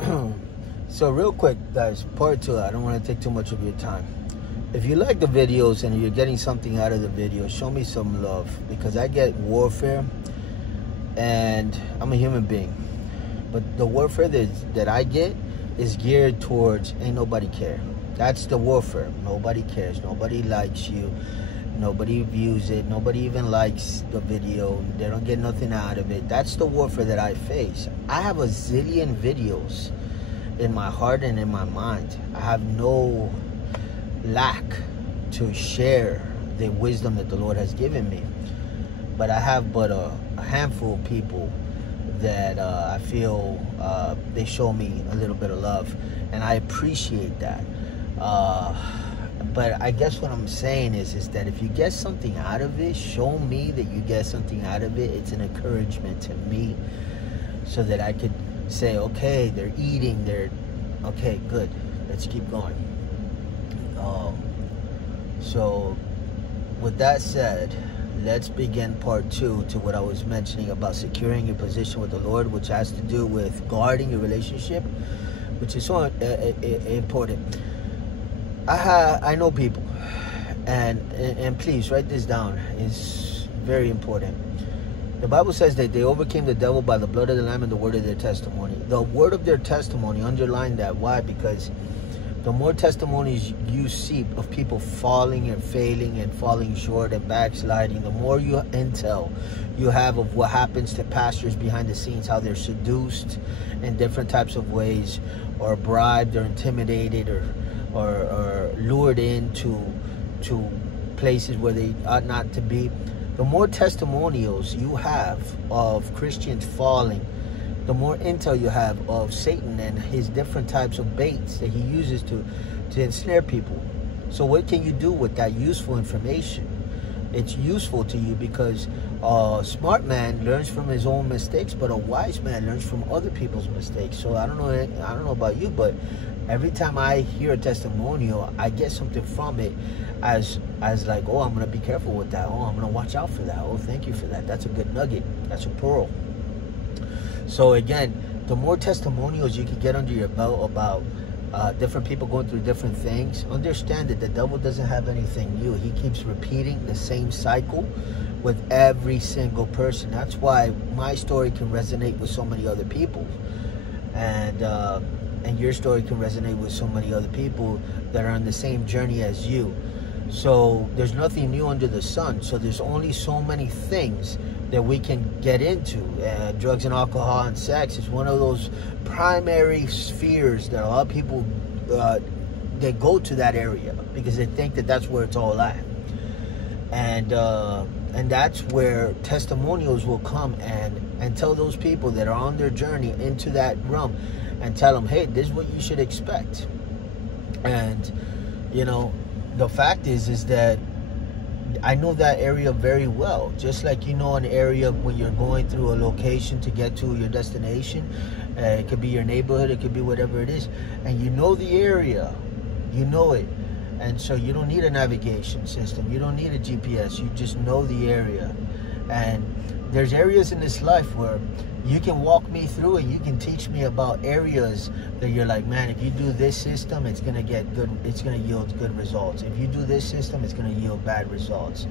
So real quick, guys, part 2. I don't want to take too much of your time. If you like the videos and you're getting something out of the video, show me some love, because I get warfare, and I'm a human being. But the warfare that I get is geared towards ain't nobody care. That's the warfare. Nobody cares. Nobody likes you. Nobody views it. Nobody even likes the video. They don't get nothing out of it. That's the warfare that I face. I have a zillion videos in my heart and in my mind. I have no lack to share the wisdom that the Lord has given me. But I have but a handful of people that I feel they show me a little bit of love, and I appreciate that. But I guess what I'm saying is that if you get something out of it, show me that you get something out of it. It's an encouragement to me, so that I could say, okay, they're eating, okay, good, let's keep going. So with that said, let's begin part 2 to what I was mentioning about securing your position with the Lord, which has to do with guarding your relationship, which is so important. I know people, and please write this down. It's very important. The Bible says that they overcame the devil by the blood of the Lamb and the word of their testimony. The word of their testimony, underline that. Why? Because the more testimonies you see of people falling and failing and falling short and backsliding, the more intel you have of what happens to pastors behind the scenes, how they're seduced in different types of ways, or bribed, or intimidated, or lured into places where they ought not to be. The more testimonials you have of Christians falling, the more intel you have of Satan and his different types of baits that he uses to ensnare people. So what can you do with that useful information? It's useful to you because a smart man learns from his own mistakes, but a wise man learns from other people's mistakes. So I don't know about you, but every time I hear a testimonial, I get something from it as like, oh, I'm going to be careful with that. Oh, I'm going to watch out for that. Oh, thank you for that. That's a good nugget. That's a pearl. So again, the more testimonials you can get under your belt about different people going through different things, understand that the devil doesn't have anything new. He keeps repeating the same cycle with every single person. That's why my story can resonate with so many other people, and your story can resonate with so many other people that are on the same journey as you. So there's nothing new under the sun. So there's only so many things that we can get into. Drugs and alcohol and sex is one of those primary spheres that a lot of people they go to that area because they think that that's where it's all at, and that's where testimonials will come and tell those people that are on their journey into that realm, and tell them, hey, this is what you should expect. And you know, the fact is that I know that area very well. Just like you know an area when you're going through a location to get to your destination. It could be your neighborhood, it could be whatever it is. And you know the area. You know it. And so you don't need a navigation system. You don't need a GPS. You just know the area. And there's areas in this life where you can walk me through it. You can teach me about areas that you're like, man, if you do this system, it's gonna get good. It's gonna yield good results. If you do this system, it's gonna yield bad results.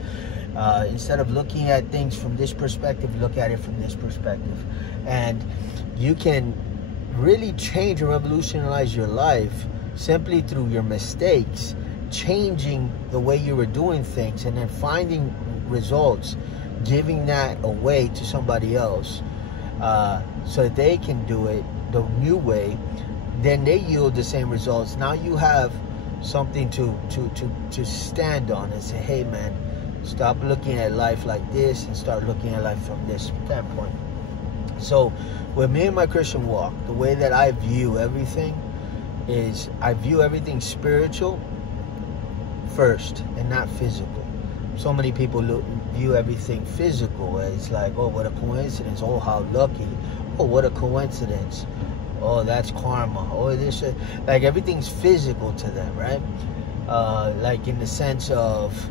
Instead of looking at things from this perspective, look at it from this perspective, and you can really change and revolutionize your life simply through your mistakes, changing the way you were doing things, and then finding results, giving that away to somebody else. So that they can do it the new way, then they yield the same results. Now you have something to stand on and say, hey man, stop looking at life like this and start looking at life from this standpoint. So with me and my Christian walk, the way that I view everything is I view everything spiritual first and not physical. So many people view everything physical as like, oh, what a coincidence. Oh, how lucky. Oh, what a coincidence. Oh, that's karma. Oh, this, like everything's physical to them, right? Like in the sense of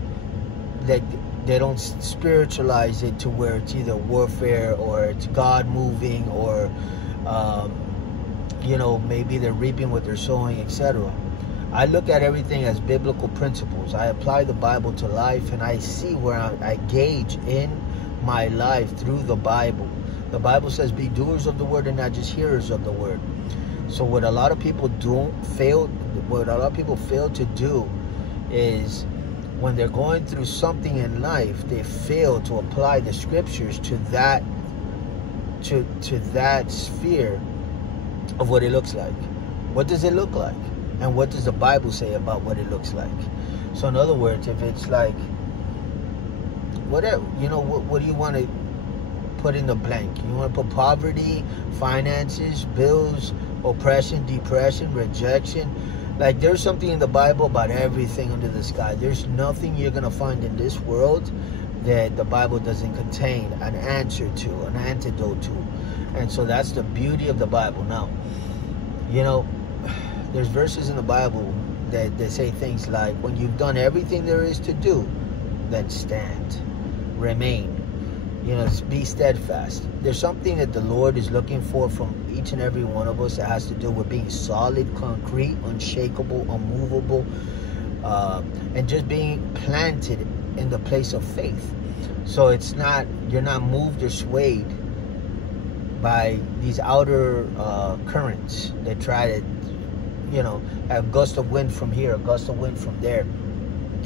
that they don't spiritualize it to where it's either warfare or it's God moving or you know, maybe they're reaping what they're sowing, etc. I look at everything as biblical principles. I apply the Bible to life, and I see where I gauge in my life through the Bible. The Bible says, be doers of the word and not just hearers of the word. So what a lot of people fail to do is, when they're going through something in life, they fail to apply the scriptures to that sphere of what it looks like. What does it look like? And what does the Bible say about what it looks like? So in other words, if it's like, whatever, you know, what do you want to put in the blank? You want to put poverty, finances, bills, oppression, depression, rejection. Like, there's something in the Bible about everything under the sky. There's nothing you're going to find in this world that the Bible doesn't contain an answer to, an antidote to. And so that's the beauty of the Bible. Now, you know, there's verses in the Bible that say things like, when you've done everything there is to do, then stand, remain, you know, be steadfast. There's something that the Lord is looking for from each and every one of us that has to do with being solid, concrete, unshakable, unmovable, and just being planted in the place of faith. So it's not, you're not moved or swayed by these outer currents that try to, you know, a gust of wind from here, a gust of wind from there.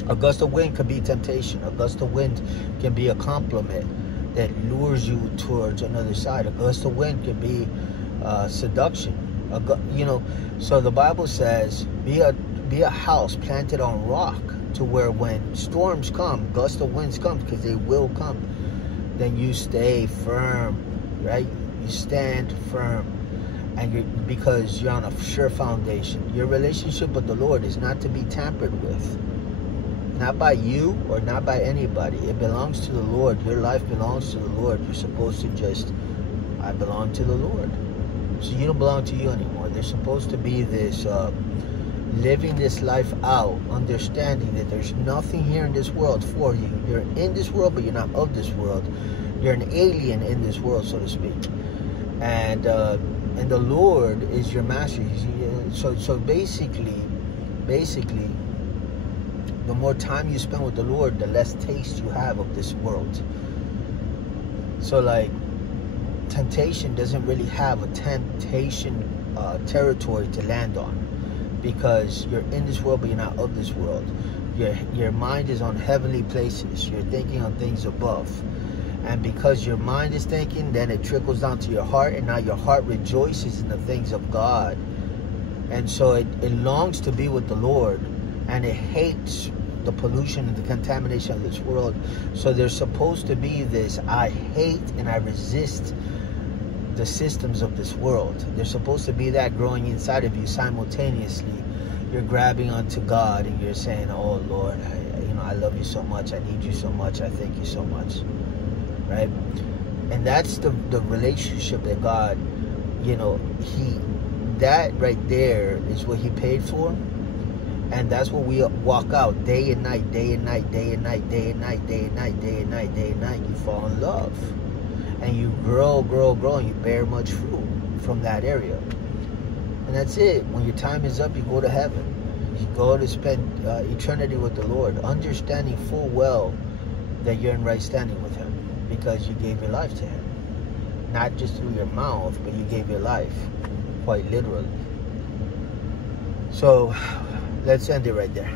A gust of wind could be temptation. A gust of wind can be a compliment that lures you towards another side. A gust of wind can be seduction. You know, so the Bible says, be a house planted on rock, to where when storms come, gust of winds come, because they will come, then you stay firm, right? You stand firm. And because you're on a sure foundation. Your relationship with the Lord is not to be tampered with. Not by you or not by anybody. It belongs to the Lord. Your life belongs to the Lord. You're supposed to just, I belong to the Lord. So you don't belong to you anymore. There's supposed to be this living this life out, understanding that there's nothing here in this world for you. You're in this world, but you're not of this world. You're an alien in this world, so to speak. And the Lord is your master. So basically, the more time you spend with the Lord, the less taste you have of this world. So like, temptation doesn't really have a temptation territory to land on, because you're in this world, but you're not of this world. Your mind is on heavenly places. You're thinking on things above. And because your mind is thinking, then it trickles down to your heart, and now your heart rejoices in the things of God. And so it longs to be with the Lord, and it hates the pollution and the contamination of this world. So there's supposed to be this, I hate and I resist the systems of this world. There's supposed to be that growing inside of you simultaneously. You're grabbing onto God, and you're saying, oh Lord, I love you so much. I need you so much. I thank you so much. Right? And that's the relationship that God, you know, that right there is what he paid for. And that's what we walk out day and night, day and night, day and night, day and night, day and night, day and night, day and night. You fall in love, and you grow, and you bear much fruit from that area. And that's it. When your time is up, you go to heaven. You go to spend eternity with the Lord, understanding full well that you're in right standing with him, because you gave your life to him. Not just through your mouth, but you gave your life, quite literally. So let's end it right there.